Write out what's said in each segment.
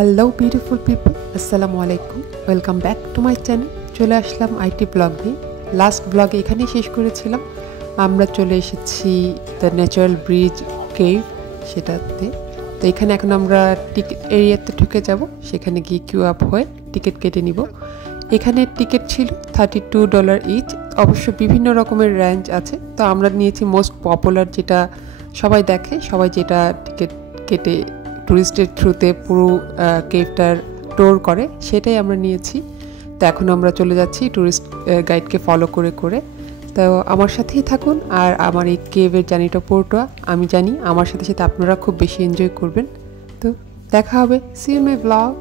Hello beautiful people, আসসালামু আলাইকুম। Welcome back to my channel. চলে আসলাম আইটি ব্লগ নিয়ে। লাস্ট ব্লগ এখানেই শেষ করেছিলাম। আমরা চলে এসেছি দ্য ন্যাচারাল ব্রিজ কেভ সেটাতে। তো এখানে এখন আমরা টিকিট এরিয়াতে ঢুকে যাব, সেখানে গিয়ে কিউ আপ হয়ে টিকিট কেটে নিব। এখানে টিকিট ছিল $32 ইচ। অবশ্য বিভিন্ন রকমের রেঞ্জ আছে, তো আমরা নিয়েছি মোস্ট পপুলার, যেটা সবাই দেখে, সবাই যেটা টিকিট কেটে ট্যুরিস্টের থ্রুতে পুরো কেভটার ট্যুর করে, সেটাই আমরা নিয়েছি। তো এখন আমরা চলে যাচ্ছি ট্যুরিস্ট গাইডকে ফলো করে করে। তো আমার সাথেই থাকুন, আর আমার এই কেভের জার্নিটা পুরোটা আমি জানি, আমার সাথে সাথে আপনারা খুব বেশি এনজয় করবেন। তো দেখা হবে, see you my blog.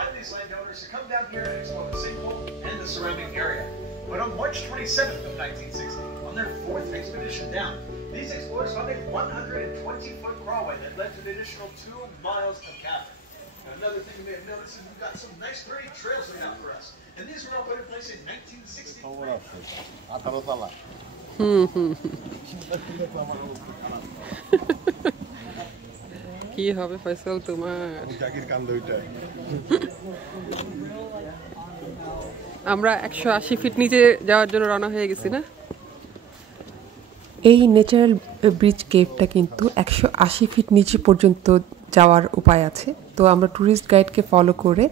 By these landowners to come down here and explore the sinkhole and the surrounding area. But on March 27th of 1960, on their fourth expedition down, these explorers found a 120-foot crawlway that led to an additional 2 miles of cavern. Now, another thing you may have noticed is we've got some nice pretty trails laid out for us. And these were all put in place in 1963. কি হবে ফয়সাল তোমার? আমরা 180 ফিট নিচে যাওয়ার জন্য রওনা হয়ে গেছি না। এই ন্যাচারাল ব্রিজ কেভটা কিন্তু 180 ফিট নিচে পর্যন্ত যাওয়ার উপায় আছে। তো আমরা ট্যুরিস্ট গাইডকে ফলো করে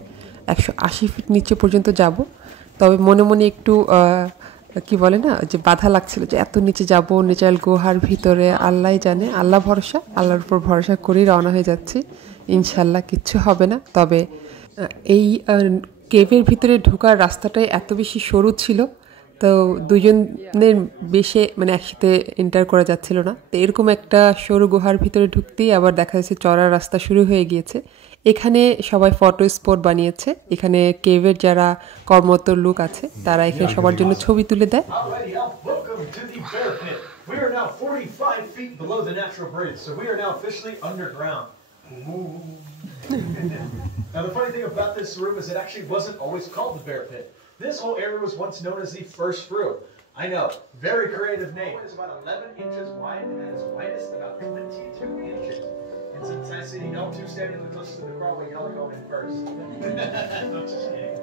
180 ফিট নিচে পর্যন্ত যাব। তবে মনে মনে একটু কি বলে না, যে বাধা লাগছিল যে এত নিচে যাব, ন্যাচারাল গুহার ভিতরে, আল্লাহ জানে, আল্লাহ ভরসা, আল্লাহর উপর ভরসা করেই রওনা হয়ে যাচ্ছি। ইনশাল্লাহ কিচ্ছু হবে না। তবে এই কেভের ভিতরে ঢোকার রাস্তাটাই এত বেশি সরু ছিল, তো দুজনের বেশি মানে একসাথে এন্টার করা যাচ্ছিল না। তো এরকম একটা সরু গুহার ভিতরে ঢুকতেই আবার দেখা যাচ্ছে চড়ার রাস্তা শুরু হয়ে গিয়েছে। এখানে সবাই ফটো স্পট বানিয়েছে। এখানে কেভের যারা কর্মরত লোক আছে, তারা এখানে সবার জন্য ছবি তুলে দেয়। Now the funny thing about this room is it actually wasn't always called the Bear Pit. This whole area was once known as the first room. I know, very creative name. It's about 11 inches wide and at its widest about 22 inches. And since I see y'all two standing close to the crawlway, y'all are going in first. No, just kidding.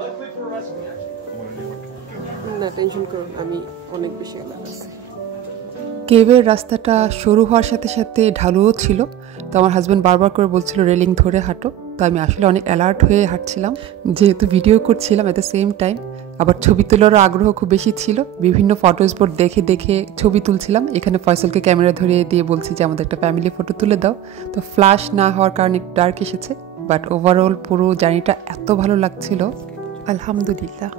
Luckily for us, we actually... না টেনশন করুন, আমি অনেক বেশি এলাকা আছি। কেভের রাস্তাটা সরু হওয়ার সাথে সাথে ঢালুও ছিল। তো আমার হাজব্যান্ড বারবার করে বলছিল রেলিং ধরে হাঁটো। তো আমি আসলে অনেক অ্যালার্ট হয়ে হাঁটছিলাম, যেহেতু ভিডিও করছিলাম অ্যাট দ্য সেম টাইম। আবার ছবি তোলারও আগ্রহ খুব বেশি ছিল। বিভিন্ন ফটো স্পট দেখে দেখে ছবি তুলছিলাম। এখানে ফয়সালকে ক্যামেরা ধরিয়ে দিয়ে বলছি যে আমাদের একটা ফ্যামিলি ফটো তুলে দাও। তো ফ্ল্যাশ না হওয়ার কারণে একটু ডার্ক এসেছে, বাট ওভারঅল পুরো জার্নিটা এত ভালো লাগছিল, আলহামদুলিল্লাহ।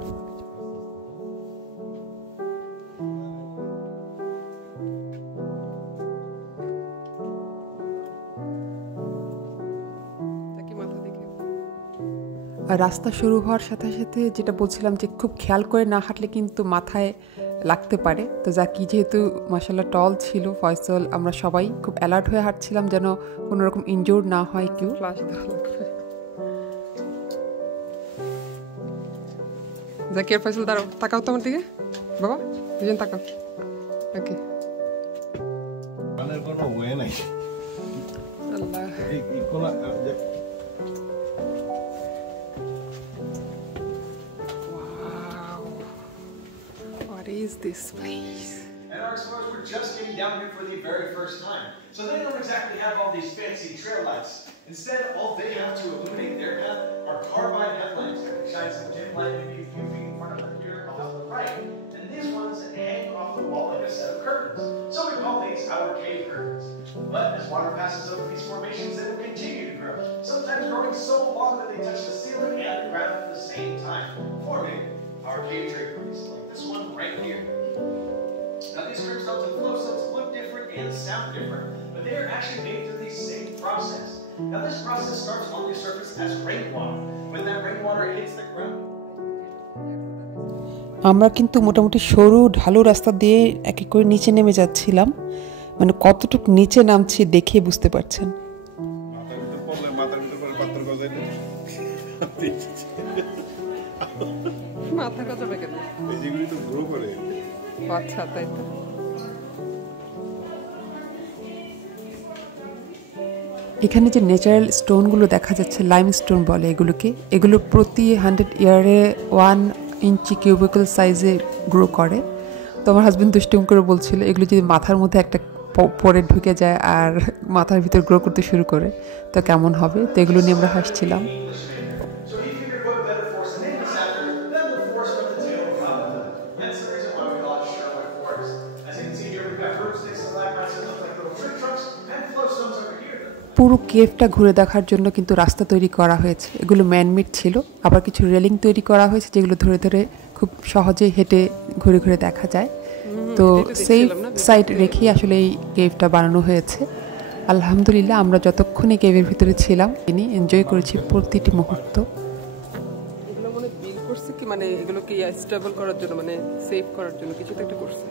রাস্তা শুরু হওয়ার সাথে সাথে যেটা বলছিলাম যে খুব খেয়াল করে না হাঁটলে কিন্তু মাথায় লাগতে পারে। তো জাকি যেহেতু মাশাআল্লাহ টল ছিল, ফয়সাল, আমরা সবাই খুব অ্যালার্ট হয়ে হাঁটছিলাম যেন কোনো রকম ইনজোর্ড না হয় কেউ। জাকি আর ফয়সাল দাঁড়াও, তাকাও তো আমার দিকে, বাবা দুজন তাকাও। ওকে, মানে কোনো ওয়ে নাই। আল্লাহ, এই কোলা is this place? And our explorers were just getting down here for the very first time. So they don't exactly have all these fancy trail lights. Instead, all they have to illuminate their path are carbide headlamps that can shine some dim light maybe a few feet in front of them here off the right. And these ones hang off the wall like a set of curtains. So we call these our cave curtains. But as water passes over these formations, they will continue to grow, sometimes growing so long that they touch the ceiling and the ground at the same time, forming our cave draperies, like this one right here. Now these curves help to look different and sound different, but they are actually made through the same process. Now this process starts on the surface as rainwater. When that rainwater hits the ground, আমরা কিন্তু মোটামুটি সরু ঢালু রাস্তা দিয়ে এক এক করে নিচে নেমে যাচ্ছিলাম, মানে কতটুকু নিচে নামছি দেখে বুঝতে পারছেন। মাথা গজাবে কেন? এইগুলি তো গ্রো করে। আচ্ছা, তাই তো। এখানে যে ন্যাচারাল স্টোনগুলো দেখা যাচ্ছে, লাইম স্টোন বলে এগুলোকে, এগুলো প্রতি 100 ইয়ারে 1 ইঞ্চি কিউবিক্যাল সাইজে গ্রো করে। তো আমার হাজবেন্ড দুষ্টুম করে বলছিল এগুলো যদি মাথার মধ্যে একটা পরে ঢুকে যায় আর মাথার ভিতর গ্রো করতে শুরু করে তো কেমন হবে। তো এগুলো নিয়ে আমরা হাসছিলাম। পুরো কেভটা ঘুরে দেখার জন্য কিন্তু রাস্তা তৈরি করা হয়েছে, এগুলো ম্যানমেড ছিল। আবার কিছু রেলিং তৈরি করা হয়েছে যেগুলো ধরে ধরে খুব সহজে হেঁটে ঘুরে ঘুরে দেখা যায়। তো সেফ সাইড রেখেই আসলে এই কেভটা বানানো হয়েছে। আলহামদুলিল্লাহ আমরা যতক্ষণ এই কেভের ভিতরে ছিলাম তিনি এনজয় করেছি প্রতিটি মুহূর্ত। এগুলো মানে বিল করছে কি, মানে এগুলোকে স্টেবল করার জন্য, মানে সেভ করার জন্য কিছু তো একটা করছে।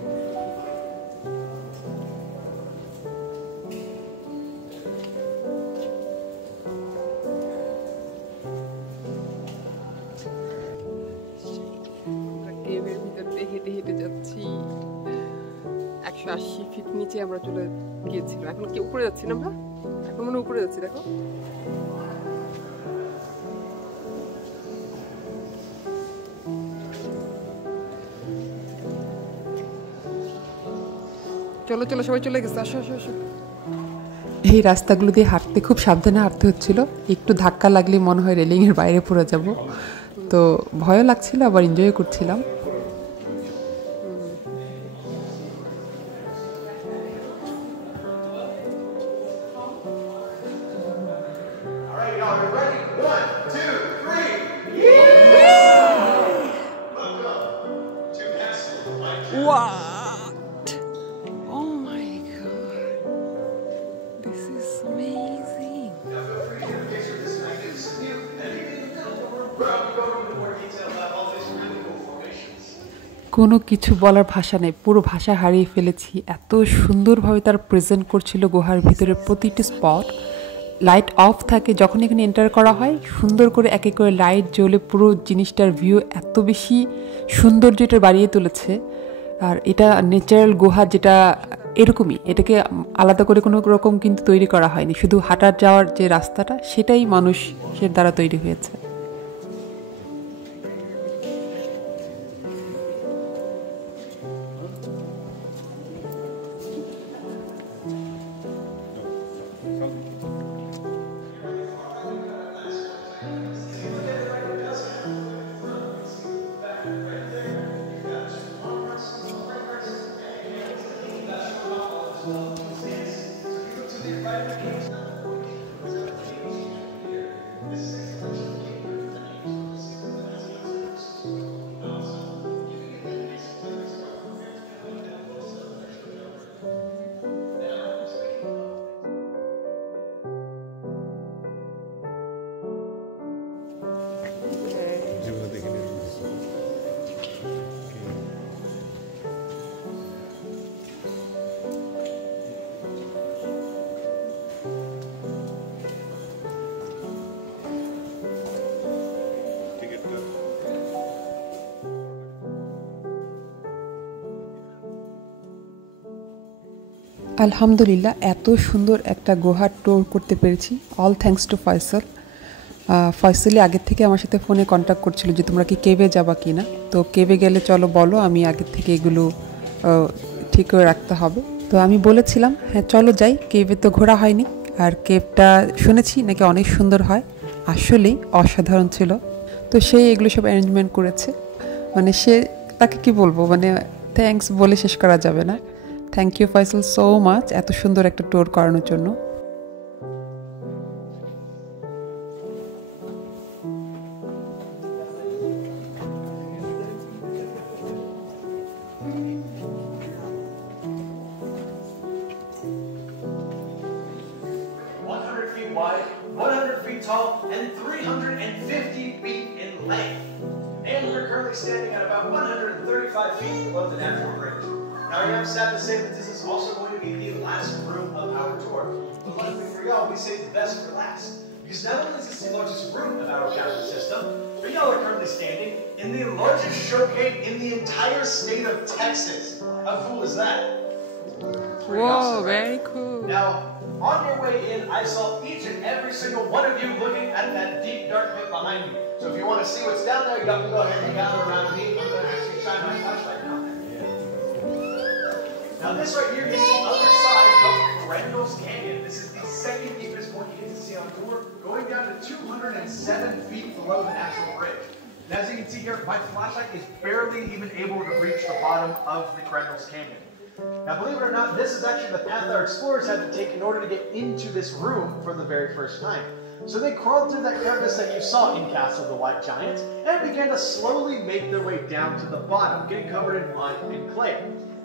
হেঁটে হেঁটে যাচ্ছি, 180 ফিট নিচে আমরা চলে গিয়েছিলাম। এখন কি উপরে যাচ্ছি না আমরা? এখন মনে উপরে যাচ্ছি, দেখো। চলো চলো, সবাই চলে গেছে, আসো আসো আসো। এই রাস্তাগুলো দিয়ে হাঁটতে খুব সাবধানে হাঁটতে হচ্ছিল, একটু ধাক্কা লাগলে মনে হয় রেলিং এর বাইরে পড়ে যাব। তো ভয়ও লাগছিল, আবার এনজয় করছিলাম। What? Oh my God. This is amazing. কোনো কিছু বলার ভাষা নেই, পুরো ভাষা হারিয়ে ফেলেছি। এত সুন্দরভাবে তার প্রেজেন্ট করছিল গুহার ভিতরে প্রতিটি স্পট। লাইট অফ থাকে যখন এখানে এন্টার করা হয়, সুন্দর করে এক এক করে লাইট জ্বলে পুরো জিনিসটার ভিউ এত বেশি সৌন্দর্য এটা বাড়িয়ে তুলেছে। আর এটা ন্যাচারাল গুহা, যেটা এরকমই, এটাকে আলাদা করে কোনো রকম কিন্তু তৈরি করা হয়নি, শুধু হাঁটার যাওয়ার যে রাস্তাটা সেটাই মানুষের দ্বারা তৈরি হয়েছে। আলহামদুলিল্লাহ এত সুন্দর একটা গুহার ট্যুর করতে পেরেছি, অল থ্যাঙ্কস টু ফয়সাল। ফয়সালি আগের থেকে আমার সাথে ফোনে কন্ট্যাক্ট করছিল যে তোমরা কি কেভে যাবা কি না। তো কেভে গেলে চলো বলো, আমি আগের থেকে এগুলো ঠিক করে রাখতে হবে। তো আমি বলেছিলাম হ্যাঁ চলো যাই, কেভে তো ঘোরা হয়নি, আর কেভটা শুনেছি নাকি অনেক সুন্দর হয়, আসলেই অসাধারণ ছিল। তো সেই এগুলো সব অ্যারেঞ্জমেন্ট করেছে, মানে সে তাকে কি বলবো, মানে থ্যাঙ্কস বলে শেষ করা যাবে না। Thank you Faisal so much এত সুন্দর একটা ট্যুর করানোর জন্য। wide, 100 feet tall, and 350 feet in length. And we're currently standing at about 135 feet above the natural bridge. Now, I am sad to say that this is also going to be the last room of our tour. But luckily for y'all, we saved the best for last. Because not only is this the largest room of our cavern system, but y'all are currently standing in the largest show cave in the entire state of Texas. How cool is that? Whoa, awesome, right? Very cool. Now, on your way in, I saw each and every single one of you looking at that deep, dark pit behind me. So if you want to see what's down there, you got to go ahead and gather around me. I'm going to actually shine my flashlight down there. Now, this right here is the other side of Randall's Canyon. This is the second deepest point you get to see on tour, going down to 207 feet below the natural bridge. And as you can see here, my flashlight is barely even able to reach the bottom of the Randall's Canyon. Now, believe it or not, this is actually the path our explorers had to take in order to get into this room for the very first time. So they crawled through that crevice that you saw in Castle of the White Giant and began to slowly make their way down to the bottom, getting covered in mud and clay.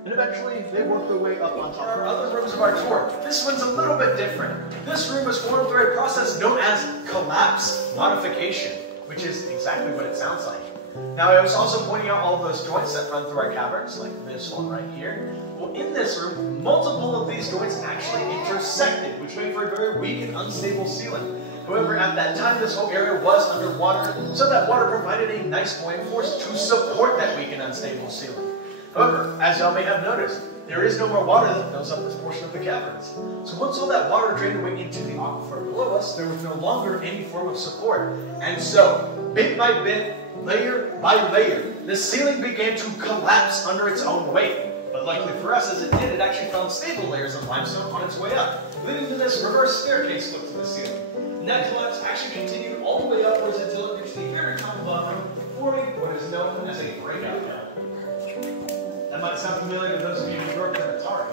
And eventually, they worked their way up on top. For other rooms of our tour, this one's a little bit different. This room was formed through a process known as collapse modification, which is exactly what it sounds like. Now, I was also pointing out all of those joints that run through our caverns, like this one right here. Well, in this room, multiple of these joints actually intersected, which made for a very weak and unstable ceiling. However, at that time, this whole area was underwater, so that water provided a nice buoyant force to support that weak and unstable ceiling. However, as y'all may have noticed, there is no more water that fills up this portion of the caverns. So once all that water drained away into the aquifer below us, there was no longer any form of support. And so, bit by bit, layer by layer, the ceiling began to collapse under its own weight. But luckily for us, as it did, it actually found stable layers of limestone on its way up, leading to this reverse staircase look to the ceiling. And that collapse actually continued all the way upwards until it reached the very top of the room, forming what is known as a breakout now. That might sound familiar to those of you who grew up in Atari.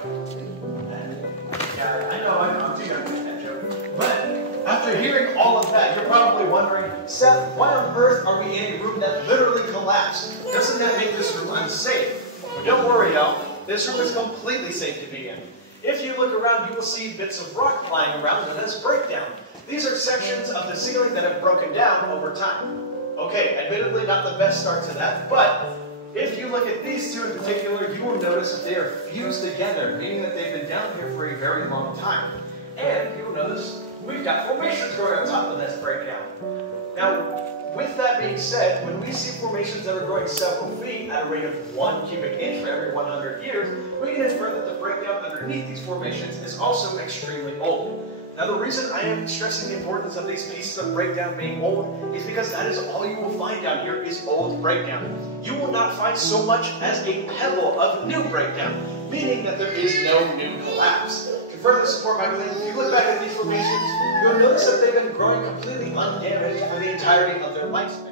Yeah, I know, I'm too young to make that joke. But after hearing all of that, you're probably wondering, Seth, why on earth are we in a room that literally collapsed? Doesn't that make this room unsafe? Well, don't worry, y'all. This room is completely safe to be in. If you look around, you will see bits of rock flying around and as breakdown. These are sections of the ceiling that have broken down over time. Okay, admittedly not the best start to that, but if you look at these two in particular, you will notice that they are fused together, meaning that they've been down here for a very long time. And you will notice we've got formations growing on top of this breakdown. Now, with that being said, when we see formations that are growing several feet at a rate of 1 cubic inch for every 100 years, we can infer that the breakdown underneath these formations is also extremely old. Now, the reason I am stressing the importance of these pieces of breakdown being old is because that is all you will find down here is old breakdown. You will not find so much as a pebble of new breakdown, meaning that there is no new collapse. To further support my claim, if you look back at these formations, you'll notice that they've been growing completely undamaged for the entirety of their lifespan.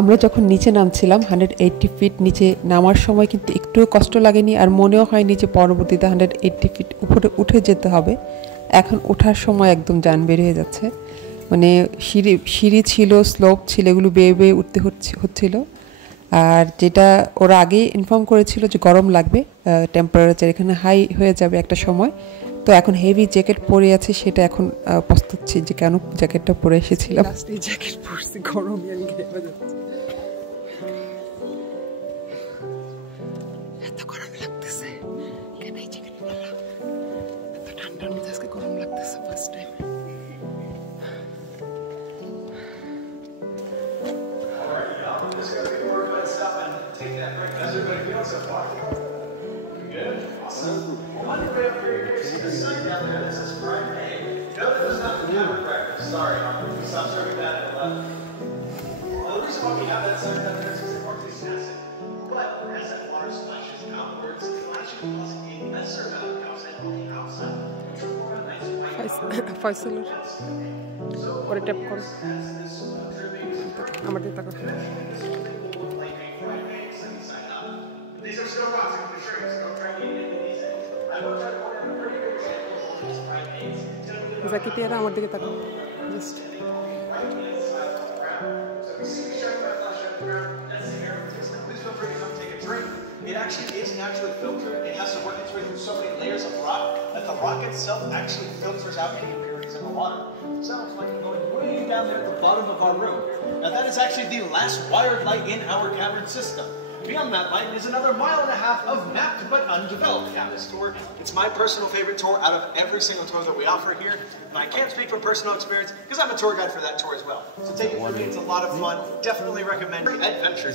আমরা যখন নিচে নামছিলাম 180 ফিট নিচে নামার সময় কিন্তু একটু কষ্ট লাগেনি আর মনেও হয়নি যে পরবর্তীতে 180 ফিট উপরে উঠে যেতে হবে। এখন ওঠার সময় একদম জান বের হয়ে যাচ্ছে, মানে সিঁড়ি ছিল, স্লোপ ছিল, এগুলো বেয়ে বেয়ে উঠতে হচ্ছিল। আর যেটা ওরা আগেই ইনফর্ম করেছিল যে গরম লাগবে, টেম্পারেচার এখানে হাই হয়ে যাবে একটা সময়। তো এখন হেভি জ্যাকেট পরে আছে, সেটা এখন পস্তাচ্ছি যে কেন জ্যাকেটটা পরে এসেছিলাম। জ্যাকেট পরছি, গরম এত গরম লাগতেছে, কেন এই জ্যাকেট পরলাম? এত ঠান্ডার মধ্যে আজকে গরম লাগতেছে first time. On your way up here, you're going to see the sign down there that says Prime A. No, that was not the cabin breakfast. Sorry, we stopped serving that at 11. Well, the reason why we have that sign down there is because it works as acid. But as that water splashes outwards, it will actually cause a lesser amount of calcite on the outside, which will form a nice white powder. Faisal'র পরে ট্যাপ করো। আমার দিকে তাকাও। These are still rocks, I can assure you, so don't try to get into these things. I'm going to try to point out a pretty good example of one of these primates. জাকিতিয়ারা আমার দিকে তাকাও just. It actually is naturally filtered. It has to work its way through so many layers of rock that the rock itself actually filters out any impurities in the water. It sounds like you're going way down there at the bottom of our room. Now that is actually the last wired light in our cavern system. Beyond that light is another 1.5 miles of mapped but undeveloped cavern tour. It's my personal favorite tour out of every single tour that we offer here. And I can't speak from personal experience because I'm a tour guide for that tour as well. So take it from me, it's a lot of fun. Definitely recommend adventure.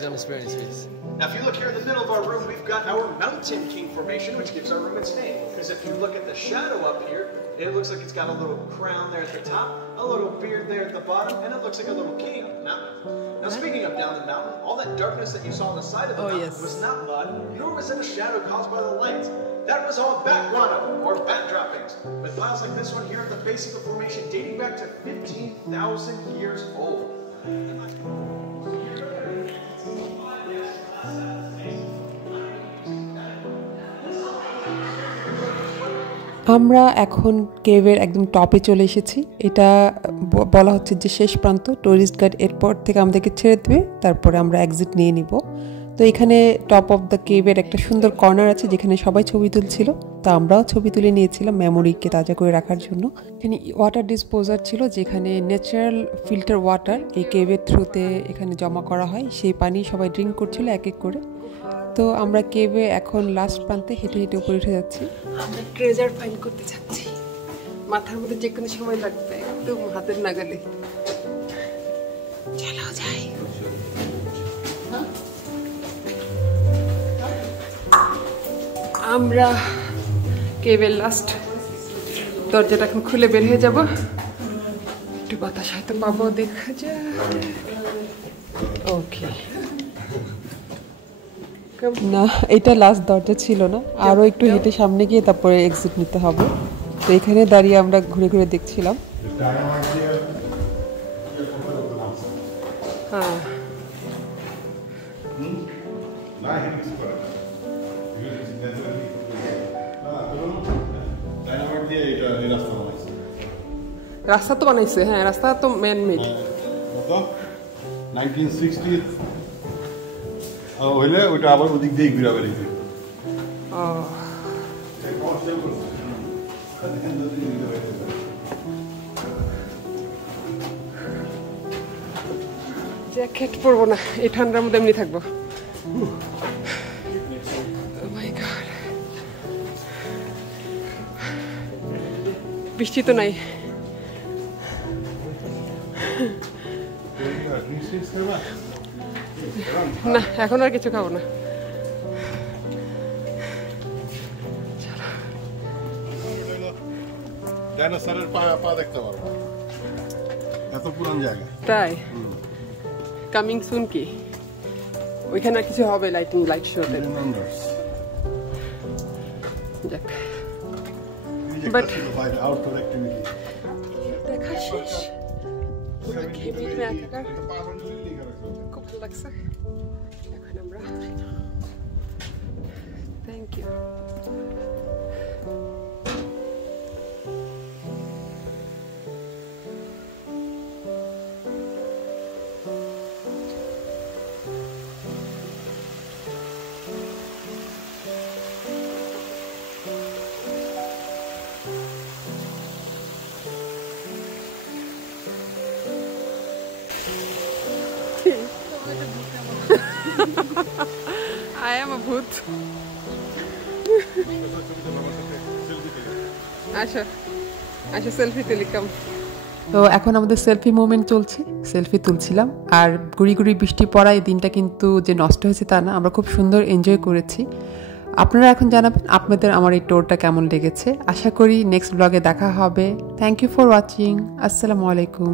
Now if you look here in the middle of our room, we've got our Mountain King formation, which gives our room its name. Because if you look at the shadow up here, it looks like it's got a little crown there at the top, a little beard there at the bottom, and it looks like a little king up the mountain. Now speaking of down the mountain, all that darkness that you saw on the side of the mountain was not mud, nor was it a shadow caused by the light. That was all bat guano, or bat droppings, with piles like this one here at the base of the formation dating back to 15,000 years old. আমরা এখন কেভের একদম টপে চলে এসেছি। এটা বলা হচ্ছে যে শেষ প্রান্ত, টুরিস্ট গাইড এরপর থেকে আমাদেরকে ছেড়ে দেবে, তারপরে আমরা এক্সিট নিয়ে নিব। তো এখানে টপ অফ দ্য কেভের একটা সুন্দর কর্নার আছে যেখানে সবাই ছবি তুলছিল, তো আমরাও ছবি তুলে নিয়েছিলাম মেমোরিকে তাজা করে রাখার জন্য। এখানে ওয়াটার ডিসপোজার ছিল যেখানে ন্যাচারাল ফিল্টার ওয়াটার এই কেভের থ্রুতে এখানে জমা করা হয়, সেই পানি সবাই ড্রিঙ্ক করছিল এক এক করে। তো আমরা কেভে এখন লাস্ট প্রান্তে হেঁটে হেঁটে উপরে উঠে যাচ্ছি। আমরা ট্রেজার ফাইন্ড করতে যাচ্ছি, মাথার মধ্যে যে কোনো সময় লাগবে, একদম হাতের নাগালে। চলো যাই। আমরা কেভের লাস্ট দরজাটা এখন খুলে বের হয়ে যাব, একটু বাতাস হয়তো পাবো, দেখা যায়। ওকে, না এটা লাস্ট দরজা ছিল না, আরও একটু হেঁটে সামনে গিয়ে তারপরে এক্সিট নিতে হবে। তো এখানে দাঁড়িয়ে আমরা ঘুরে ঘুরে দেখছিলাম। হ্যাঁ রাস্তা তো বানাইছে, হ্যাঁ রাস্তা তো ম্যান মেড। 1960 হইলে ওইটা আবার ওদিক দিয়ে ঘুরে বেরিয়েছে। জ্যাকেট পরবো না, এই ঠান্ডার মধ্যে এমনি থাকবো। বৃষ্টি তো নাই। না এখন আর কিছু খাবো না। ডাইনোসরের পা দেখতে পারবো, এত পুরান জায়গা। তাই কামিং সুন কি ওইখানে আর কিছু হবে? লাইটিং লাইট শো তে যাক, বাট আউটডোর অ্যাক্টিভিটি দেখা শেষ। পুরো কেবিন একাকার, খুব ভালো লাগছে। এখন আমরা thank you. I am a ভূত। আচ্ছা আচ্ছা সেলফি তুলিকাম। তো এখন আমাদের সেলফি মুভমেন্ট চলছে, সেলফি তুলছিলাম। আর গুড়ি গুড়ি বৃষ্টি পড়ায় দিনটা কিন্তু যে নষ্ট হয়েছে তা না, আমরা খুব সুন্দর এনজয় করেছি। আপনারা এখন জানাবেন আপনাদের আমার এই ট্যুরটা কেমন লেগেছে। আশা করি নেক্সট ব্লগে দেখা হবে। Thank you for watching. আসসালামু আলাইকুম।